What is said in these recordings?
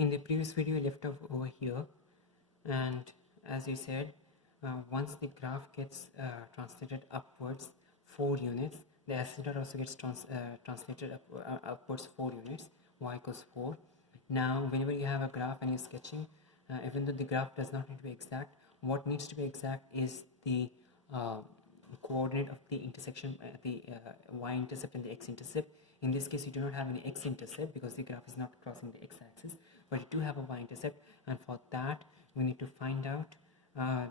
In the previous video I left off over here, and as you said, once the graph gets translated upwards 4 units, the ascendant also gets translated upwards 4 units, y equals 4. Now whenever you have a graph and you're sketching, even though the graph does not need to be exact, what needs to be exact is the coordinate of the intersection, the y-intercept and the x-intercept. In this case, you do not have any x-intercept because the graph is not crossing the x-axis, but you do have a y-intercept, and for that we need to find out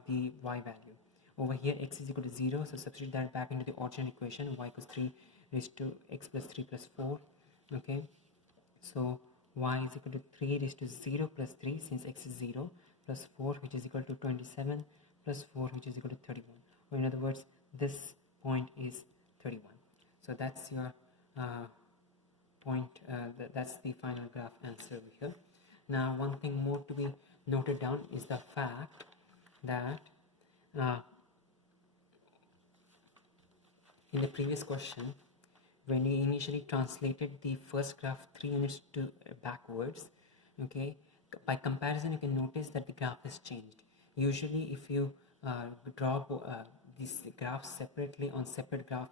the y value. Over here, x is equal to 0, so substitute that back into the original equation, y equals 3 raised to x plus 3 plus 4. Okay, so y is equal to 3 raised to 0 plus 3, since x is 0, plus 4, which is equal to 27, plus 4, which is equal to 31. Or in other words, this point is 31. So that's your point, that's the final graph answer over here. Now one thing more to be noted down is the fact that in the previous question, when you initially translated the first graph 3 units to backwards, okay, by comparison you can notice that the graph has changed. Usually if you draw these graphs separately on separate graph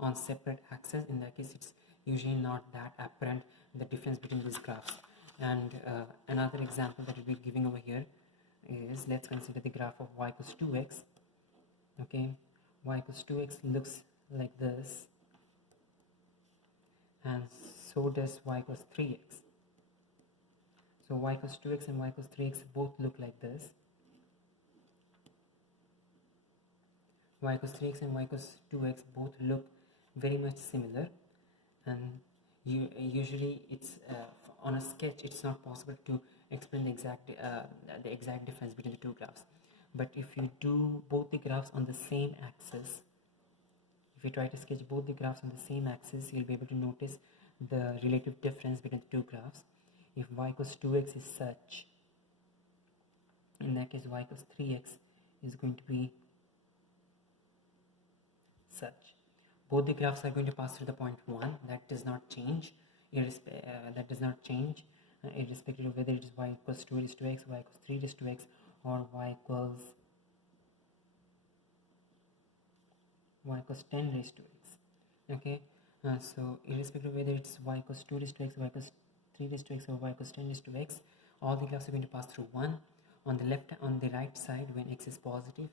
on separate axes, in that case it's usually not that apparent, the difference between these graphs. And another example that we'll be giving over here is, let's consider the graph of y equals 2x. Okay, y equals 2x looks like this, and so does y equals 3x. So y equals 2x and y equals 3x both look like this. Y equals 3x and y equals 2x both look very much similar, and usually it's on a sketch it's not possible to explain the exact difference between the two graphs. But if you do both the graphs on the same axis, if you try to sketch both the graphs on the same axis, you'll be able to notice the relative difference between the two graphs. If y equals 2x is such, in that case y equals 3x is going to be such. Both the graphs are going to pass through the point 1. That does not change. Irrespective of whether it is y equals 2 raised to x, y equals 3 raised to x, or y equals 10 raised to x. Okay, so irrespective of whether it's y equals 2 raised to x, y equals 3 raised to x, or y equals 10 raised to x, all the graphs are going to pass through 1. On the right side, when x is positive,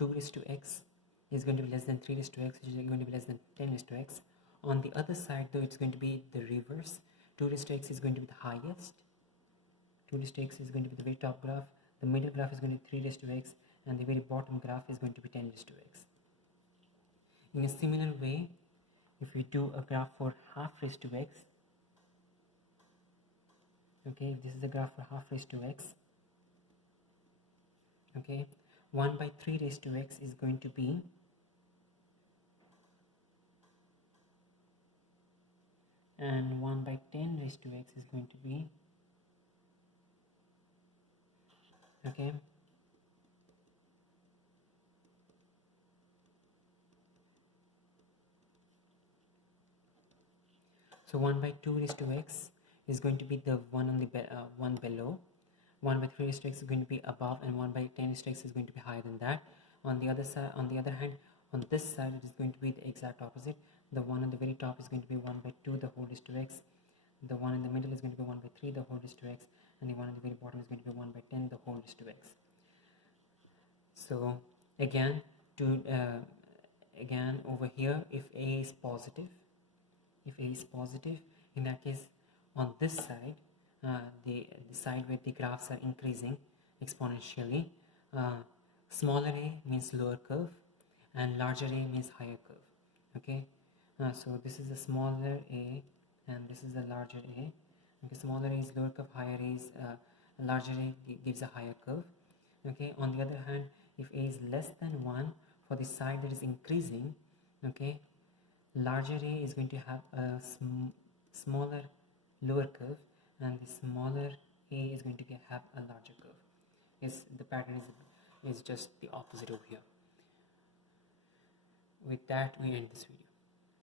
2 raised to x is going to be less than 3 raised to x, which is going to be less than 10 raised to x. On the other side though, it's going to be the reverse. 2 raised to x is going to be the highest. 2 raised to x is going to be the very top graph. The middle graph is going to be 3 raised to x, and the very bottom graph is going to be 10 raised to x. In a similar way, if we do a graph for half raised to x, okay, this is the graph for half raised to x, okay, 1 by 3 raised to x is going to be and 1 by 10 raised to x is going to be, okay, so 1 by 2 raised to x is going to be the one on the one below. 1 by 3 raised to x is going to be above, and 1 by 10 raised to x is going to be higher than that. On the other side, on the other hand, on this side it is going to be the exact opposite. The one on the very top is going to be 1 by 2 the whole raised to x. The one in the middle is going to be 1 by 3 the whole raised to x, and the one at the very bottom is going to be 1 by 10 the whole raised to x. So again, over here, if a is positive, in that case, on this side, the side where the graphs are increasing exponentially, smaller a means lower curve and larger a means higher curve. Okay, so this is a smaller a and this is a larger a. Okay, smaller a is lower curve, higher a is larger a gives a higher curve. Okay, on the other hand, if a is less than 1 for the side that is increasing, okay, larger a is going to have a smaller lower curve, and the smaller a is going to have a larger curve. Yes, the pattern is just the opposite over here. With that, we end this video.